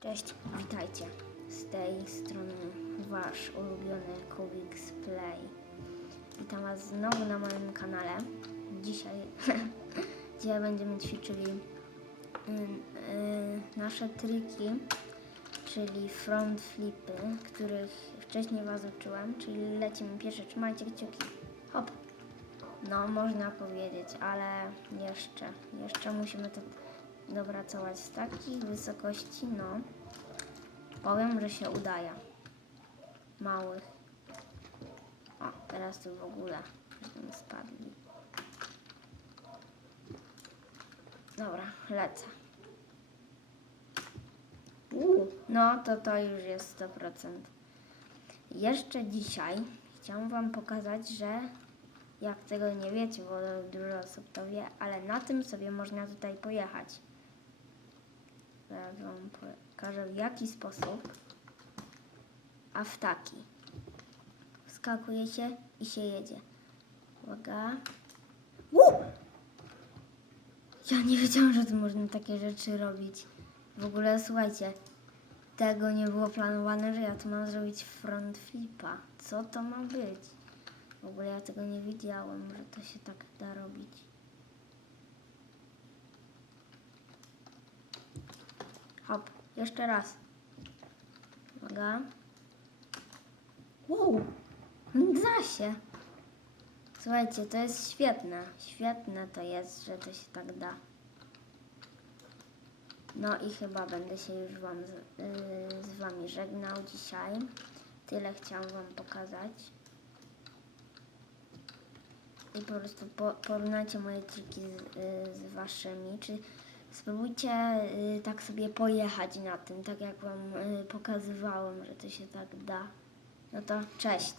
Cześć, witajcie. Z tej strony wasz ulubiony Kubiks Play. Witam was znowu na moim kanale. Dzisiaj, dzisiaj będziemy ćwiczyli y, y, nasze triki, czyli front flipy, których wcześniej was uczyłem, czyli lecimy pierwsze, trzymajcie kciuki. Hop. No, można powiedzieć, ale jeszcze, jeszcze musimy to dopracować z takich wysokości, no, powiem, że się udaje. Małych. O, teraz tu w ogóle, spadli. Dobra, lecę. Uuu, no to to już jest 100%. Jeszcze dzisiaj chciałam Wam pokazać, że jak tego nie wiecie, bo dużo osób to wie, ale na tym sobie można tutaj pojechać. Zaraz Wam pokażę w jaki sposób. A w taki. Wskakuje się i się jedzie. Uwaga. Uu! Ja nie wiedziałam, że tu można takie rzeczy robić. W ogóle słuchajcie, tego nie było planowane, że ja tu mam zrobić front flipa. Co to ma być? W ogóle ja tego nie wiedziałam, że to się tak da robić. Hop, jeszcze raz. Uwaga. Wow, da się. Słuchajcie, to jest świetne. Świetne to jest, że to się tak da. No i chyba będę się już wam z, yy, z Wami żegnał dzisiaj. Tyle chciałam Wam pokazać. I po prostu po, porównajcie moje triki z, yy, z Waszymi. Czy spróbujcie yy, tak sobie pojechać na tym, tak jak Wam yy, pokazywałem, że to się tak da. No to cześć.